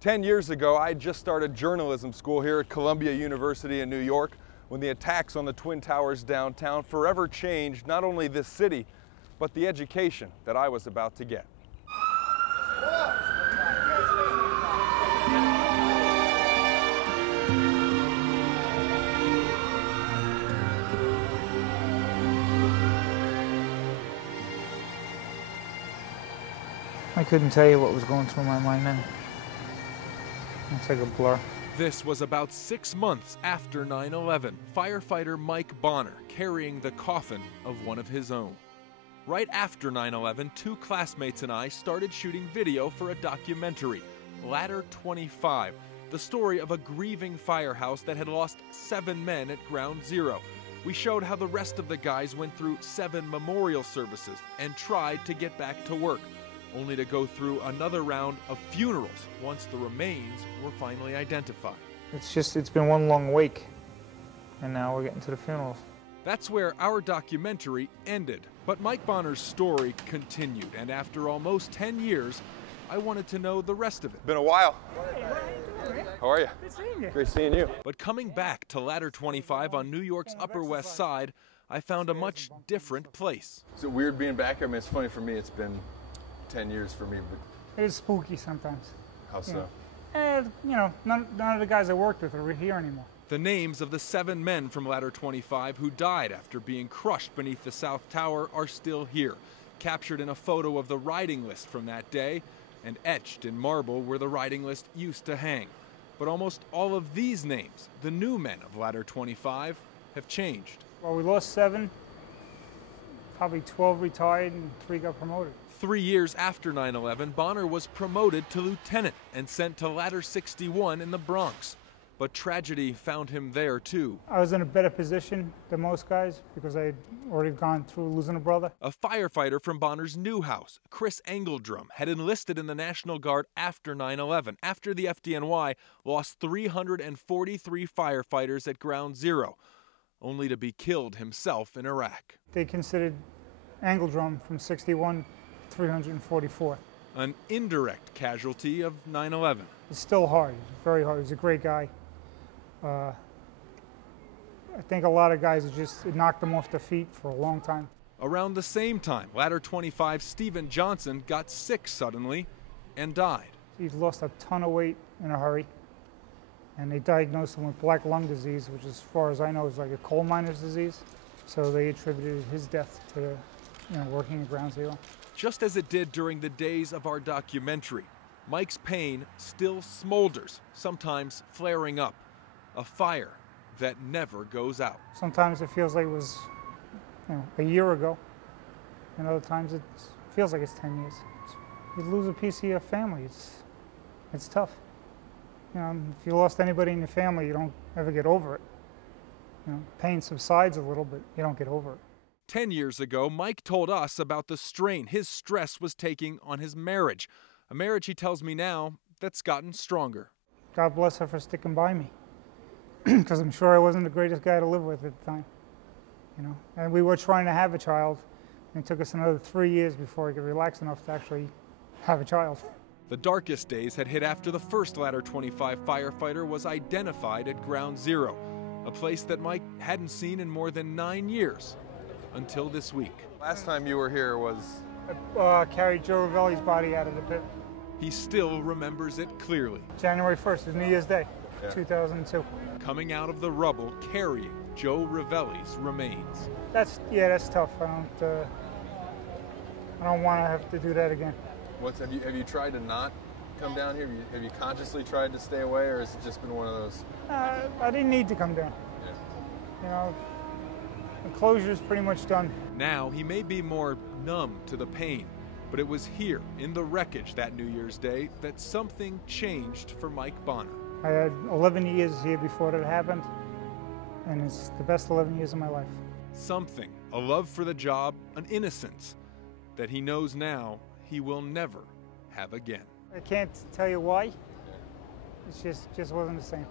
10 years ago, I had just started journalism school here at Columbia University in New York when the attacks on the Twin Towers downtown forever changed not only this city, but the education that I was about to get. I couldn't tell you what was going through my mind then. It's like a blur. This was about 6 months after 9/11. Firefighter Mike Bonner carrying the coffin of one of his own. Right after 9/11, 2 classmates and I started shooting video for a documentary, Ladder 25, the story of a grieving firehouse that had lost 7 men at Ground Zero. We showed how the rest of the guys went through 7 memorial services and tried to get back to work, only to go through another round of funerals once the remains were finally identified. It's been one long wake, and now we're getting to the funerals. That's where our documentary ended, but Mike Bonner's story continued, and after almost 10 years, I wanted to know the rest of it. Been a while. Hey, how you doing, Rick? How are you? Good seeing you. Great seeing you. But coming back to Ladder 25 on New York's Upper West Side, I found a much different place. Is it weird being back here? I mean, it's funny for me, it's been 10 years for me, but It is spooky sometimes. how so? None of the guys I worked with are here anymore. The names of the 7 men from Ladder 25 who died after being crushed beneath the South Tower are still here, captured in a photo of the riding list from that day and etched in marble where the riding list used to hang. But almost all of these names, the new men of Ladder 25, have changed. Well, we lost 7, probably 12 retired and 3 got promoted. 3 years after 9/11, Bonner was promoted to lieutenant and sent to Ladder 61 in the Bronx. But tragedy found him there too. I was in a better position than most guys because I had already gone through losing a brother. A firefighter from Bonner's new house, Chris Engeldrum, had enlisted in the National Guard after 9/11, after the FDNY lost 343 firefighters at Ground Zero, only to be killed himself in Iraq. They considered Engeldrum from 61 344. An indirect casualty of 9/11. It's still hard, it's very hard. He's a great guy. I think a lot of guys it knocked them off their feet for a long time. Around the same time, Ladder 25's Stephen Johnson got sick suddenly and died. He lost a ton of weight in a hurry, and they diagnosed him with black lung disease, which as far as I know is like a coal miner's disease. So they attributed his death to working at Ground Zero. Just as it did during the days of our documentary, Mike's pain still smolders, sometimes flaring up, a fire that never goes out. Sometimes it feels like it was a year ago, and other times it feels like it's 10 years. You lose a piece of your family, it's tough. If you lost anybody in your family, you don't ever get over it. Pain subsides a little, but you don't get over it. 10 years ago, Mike told us about the strain his stress was taking on his marriage. A marriage, he tells me now, that's gotten stronger. God bless her for sticking by me, because I'm sure I wasn't the greatest guy to live with at the time. And we were trying to have a child, and it took us another 3 years before I could relax enough to actually have a child. The darkest days had hit after the first Ladder 25 firefighter was identified at Ground Zero, a place that Mike hadn't seen in more than 9 years. Until this week. Last time you were here was... I carried Joe Ravelli's body out of the pit. He still remembers it clearly. January 1st is New Year's Day, 2002. Coming out of the rubble, carrying Joe Ravelli's remains. That's tough. I don't want to have to do that again. Have you tried to not come down here? Have you consciously tried to stay away, or has it just been one of those? I didn't need to come down. Yeah. The closure is pretty much done. Now he may be more numb to the pain, but it was here in the wreckage that New Year's Day that something changed for Mike Bonner. I had 11 years here before that happened, and it's the best 11 years of my life. Something, a love for the job, an innocence that he knows now he will never have again. I can't tell you why. It just wasn't the same.